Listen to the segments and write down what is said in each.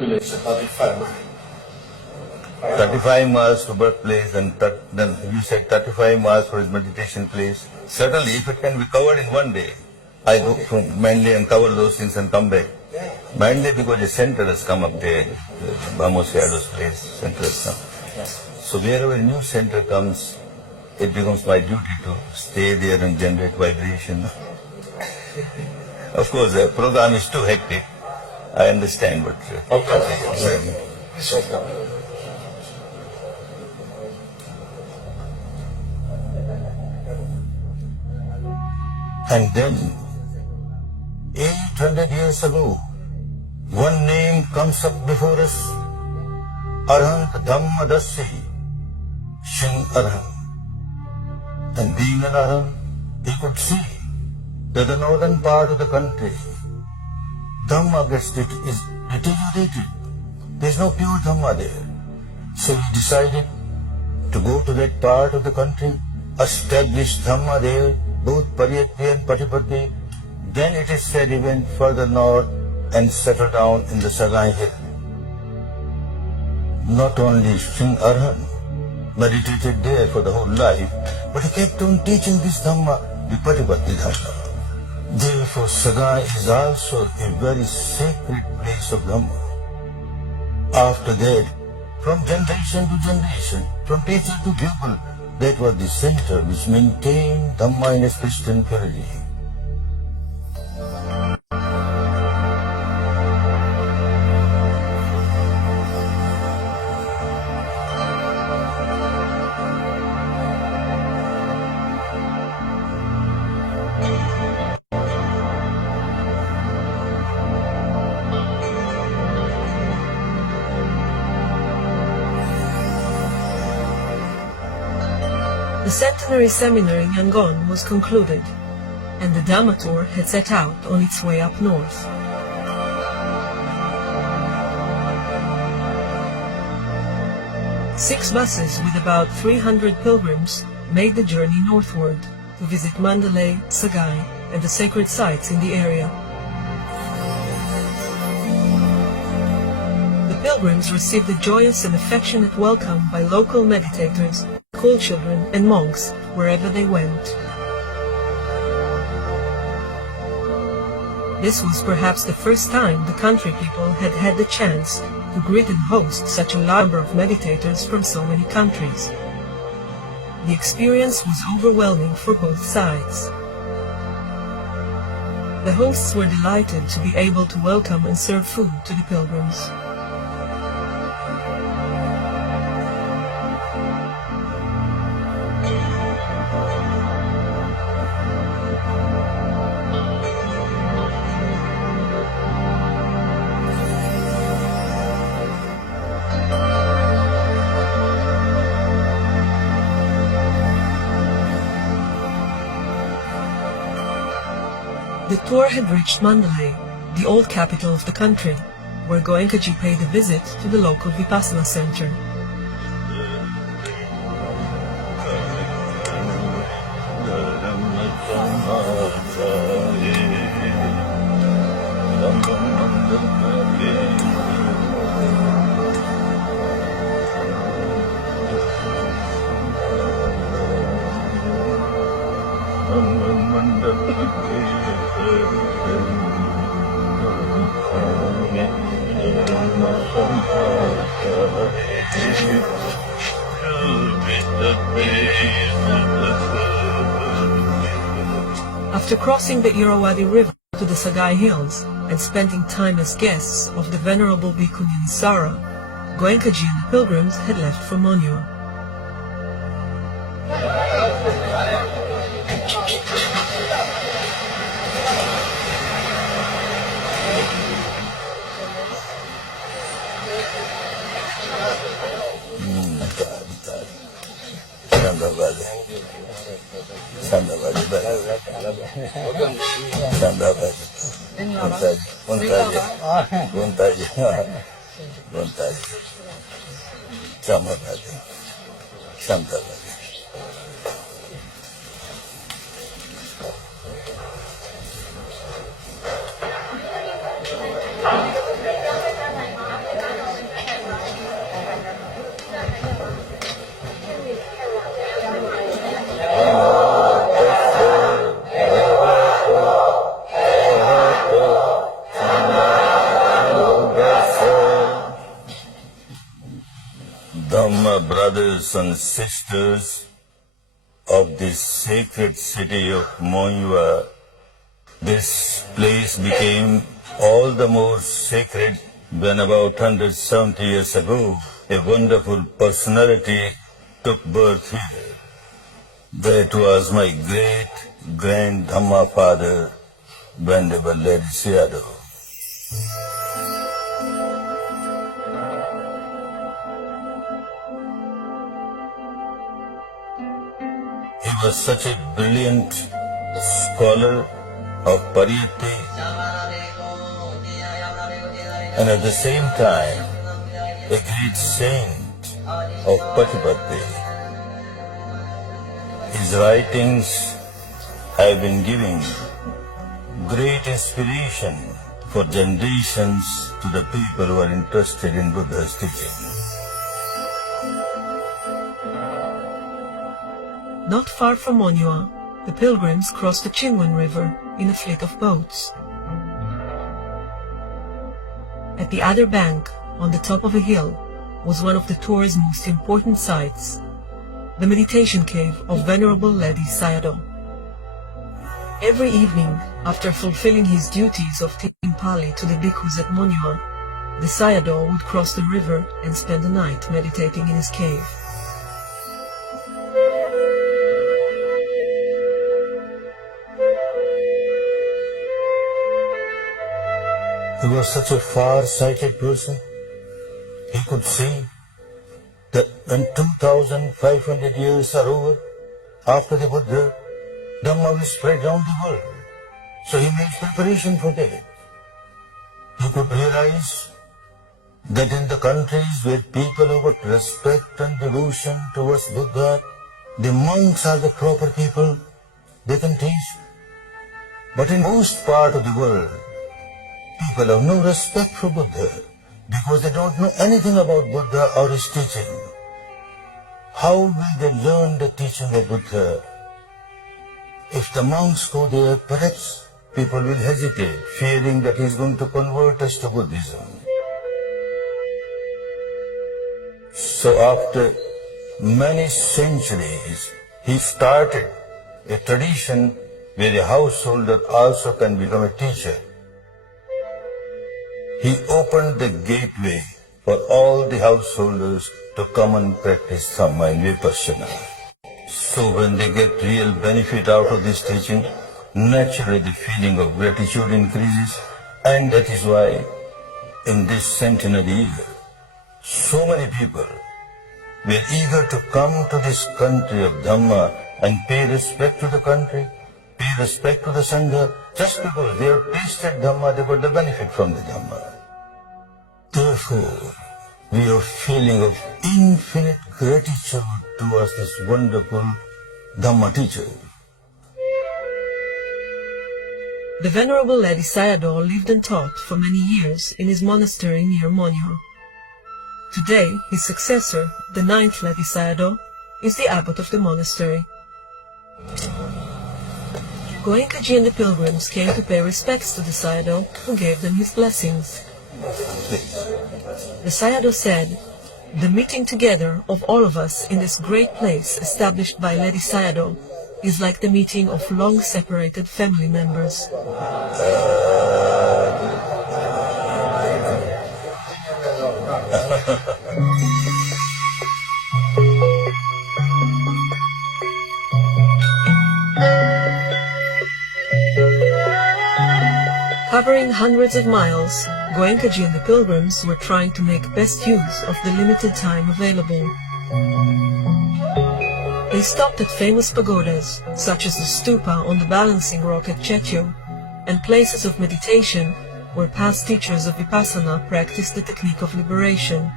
It's 35 miles. 35 miles to birthplace, and then you said 35 miles for his meditation place. Certainly, if it can be covered in one day, I go from Manly and cover those things and come back. Manly because the center has come up there, Bamos Yadow's place, center has come. So wherever a new center comes, it becomes my duty to stay there and generate vibration. Of course, the program is too hectic. I understand, but... And then, 800 years ago, one name comes up before us, Arhant Dhammadassi, Shin Arhant. And being an Arhant, he could see that the northern part of the country, Dhamma gets is deteriorated. There's no pure Dhamma there. So he decided to go to that part of the country, establish Dhamma there, both Pariyatti and Patipatti. Then it is said he went further north and settled down in the Sagai Hill. Not only Shin Arhan meditated there for the whole life, but he kept on teaching this Dhamma, the Patipatti Dhamma. Therefore, Sagai is also a very sacred place of Dhamma. After that, from generation to generation, from teacher to pupil, that was the center which maintained Dhamma in its Christian purity. The centenary seminar in Yangon was concluded, and the Dhamma tour had set out on its way up north. Six buses with about 300 pilgrims made the journey northward to visit Mandalay, Sagai, and the sacred sites in the area. The pilgrims received a joyous and affectionate welcome by local meditators, school children and monks wherever they went. This was perhaps the first time the country people had had the chance to greet and host such a large number of meditators from so many countries. The experience was overwhelming for both sides. The hosts were delighted to be able to welcome and serve food to the pilgrims. The tour had reached Mandalay, the old capital of the country, where Goenkaji paid a visit to the local Vipassana center. After crossing the Irrawaddy River to the Sagai Hills and spending time as guests of the Venerable Bhikkhu Ninisara, Goenkaji and the pilgrims had left for Monyo. Dhamma brothers and sisters of this sacred city of Moyua, this place became all the more sacred when about 170 years ago a wonderful personality took birth here. That was my great-grand Dhamma father, Venerable Ledi Sayadaw. He was such a brilliant scholar of Pariyatti and at the same time a great saint of Patipatti. His writings have been giving great inspiration for generations to the people who are interested in Buddha's teaching. Not far from Monywa, the pilgrims crossed the Chingwan River in a fleet of boats. At the other bank, on the top of a hill, was one of the tour's most important sites, the meditation cave of Venerable Ledi Sayadaw. Every evening, after fulfilling his duties of teaching Pali to the bhikkhus at Monywa, the Sayadaw would cross the river and spend the night meditating in his cave. He was such a far-sighted person. He could see that when 2,500 years are over, after the Buddha, Dhamma will spread around the world. So he made preparation for that. He could realize that in the countries where people have got respect and devotion towards Buddha, the monks are the proper people. They can teach. But in most part of the world, people have no respect for Buddha because they don't know anything about Buddha or his teaching. How will they learn the teaching of Buddha? If the monks go there, perhaps people will hesitate, fearing that he is going to convert us to Buddhism. So after many centuries, he started a tradition where a householder also can become a teacher. He opened the gateway for all the householders to come and practice Dhamma and Vipassana. So when they get real benefit out of this teaching, naturally the feeling of gratitude increases, and that is why in this centenary year, so many people were eager to come to this country of Dhamma and pay respect to the country, pay respect to the Sangha, just because they have tasted Dhamma, they got the benefit from the Dhamma. Therefore, we have a feeling of infinite gratitude towards this wonderful Dhamma teacher. The Venerable Ledi Sayadaw lived and taught for many years in his monastery near Monywa. Today, his successor, the 9th Ledi Sayadaw, is the abbot of the monastery. Goenkaji and the pilgrims came to pay respects to the Sayadaw, who gave them his blessings. The Sayadaw said, "The meeting together of all of us in this great place established by Ledi Sayadaw is like the meeting of long-separated family members." Covering hundreds of miles, Goenkaji and the pilgrims were trying to make best use of the limited time available. They stopped at famous pagodas, such as the stupa on the balancing rock at Chetyo, and places of meditation where past teachers of Vipassana practiced the technique of liberation.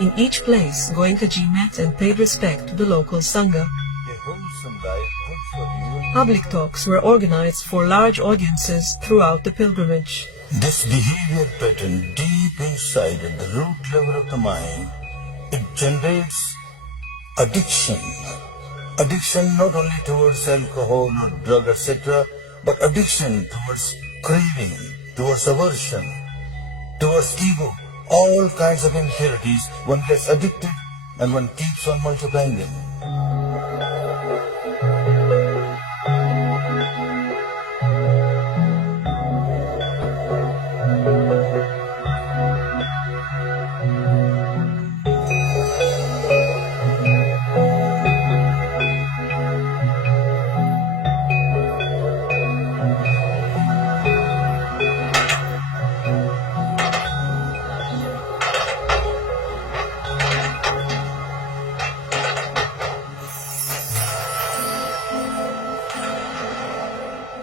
In each place, Goenkaji met and paid respect to the local Sangha. Public talks were organized for large audiences throughout the pilgrimage. This behavior pattern deep inside at the root level of the mind, it generates addiction. Addiction not only towards alcohol or drug, etc., but addiction towards craving, towards aversion, towards ego. all kinds of impurities. One gets addicted and one keeps on multiplying them.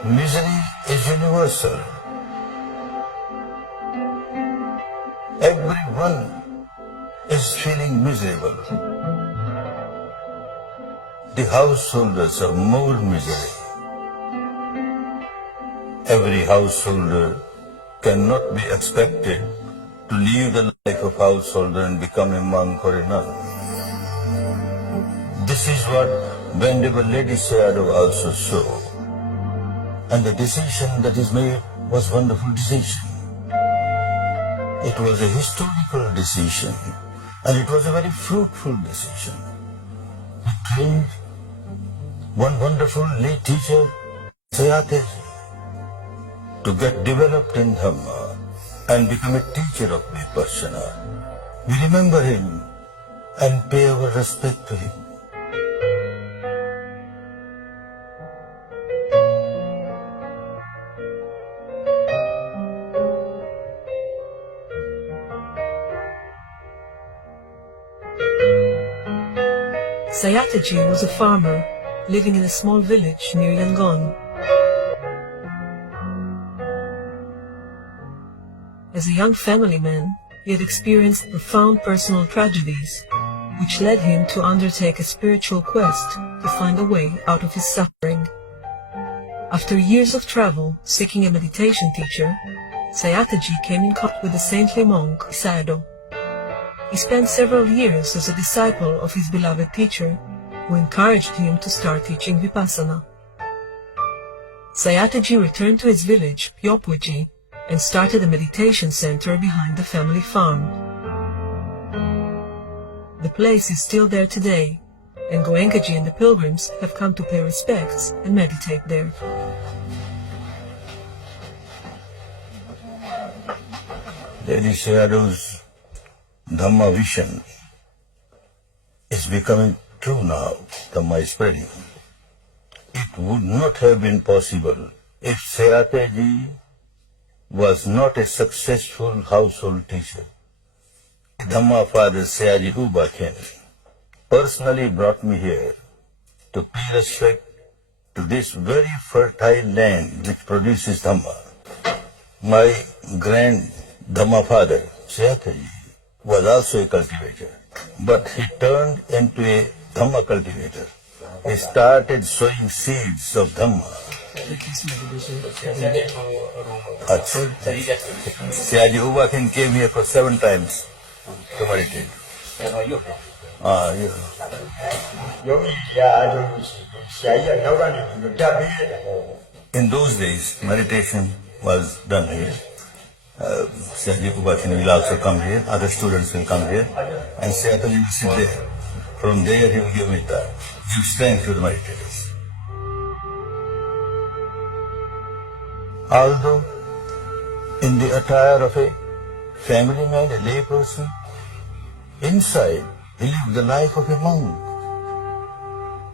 Misery is universal. Everyone is feeling miserable. The householders have more misery. Every householder cannot be expected to live the life of householder and become a monk or a nun. This is what Venerable Lady Sayadaw also saw. And the decision that is made was wonderful decision. It was a historical decision, and it was a very fruitful decision. He trained one wonderful lay teacher, Sayataji, to get developed in Dhamma and become a teacher of Vipassana. We remember him and pay our respect to him. Sayataji was a farmer living in a small village near Yangon. As a young family man, he had experienced profound personal tragedies, which led him to undertake a spiritual quest to find a way out of his suffering. After years of travel seeking a meditation teacher, Sayataji came in contact with the saintly monk Sayadaw. He spent several years as a disciple of his beloved teacher, who encouraged him to start teaching Vipassana. Sayataji returned to his village, Pyopweji, and started a meditation center behind the family farm. The place is still there today, and Goenkaji and the pilgrims have come to pay respects and meditate there. Lady Sayadaw's Dhamma vision is becoming true now. Dhamma is spreading. It would not have been possible if Sayataji was not a successful household teacher. Dhamma father Sayaji U Ba Khin personally brought me here to pay respect to this very fertile land which produces Dhamma. My grand Dhamma father, Sayataji, was also a cultivator, but he turned into a Dhamma cultivator. He started sowing seeds of Dhamma. Sayaji U Ba Khin came here for 7 times to meditate. In those days, meditation was done here. Sayaji U Ba Khin will also come here, other students will come here, and Sayataji will sit there. From there he will give me that, give strength to the meditators. Although in the attire of a family man, a lay person, inside he lived the life of a monk.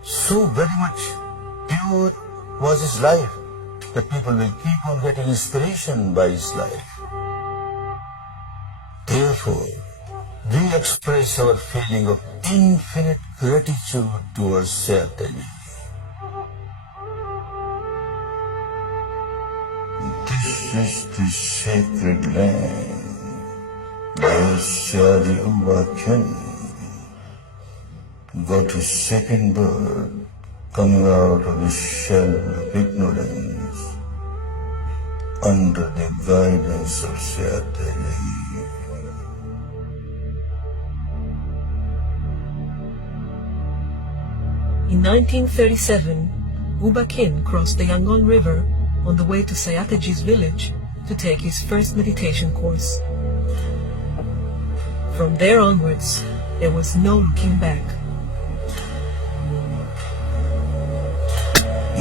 So very much pure was his life that people will keep on getting inspiration by his life. Therefore, we express our feeling of infinite gratitude towards Sayataji. This is the sacred land where Sayaji U Ba Khin got his second birth coming out of his shell of ignorance under the guidance of Sayataji. In 1937, U Ba Khin crossed the Yangon River on the way to Sayataji's village to take his first meditation course. From there onwards, there was no looking back.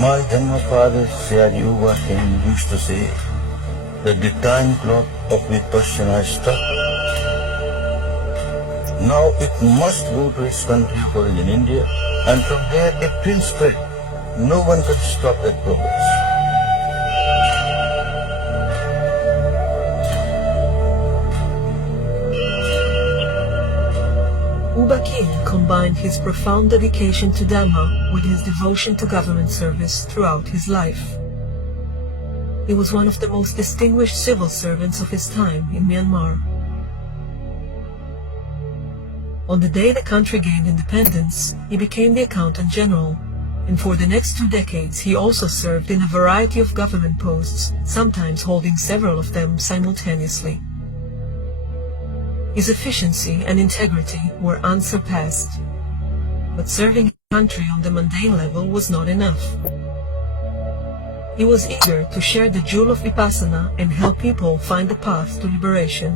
My Dhamma father Sayajivva Singh used to say that the time clock of Vipassana is struck. Now it must go to its country of origin, India, and from there it will spread. No one can stop that progress. Uba Khin combined his profound dedication to Dhamma with his devotion to government service throughout his life. He was one of the most distinguished civil servants of his time in Myanmar. On the day the country gained independence, he became the Accountant General, and for the next 2 decades he also served in a variety of government posts, sometimes holding several of them simultaneously. His efficiency and integrity were unsurpassed, but serving his country on the mundane level was not enough. He was eager to share the jewel of Vipassana and help people find the path to liberation.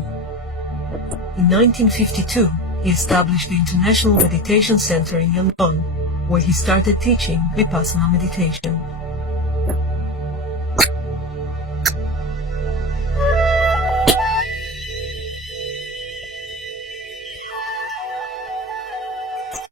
In 1952, he established the International Meditation Center in Yangon, where he started teaching Vipassana meditation.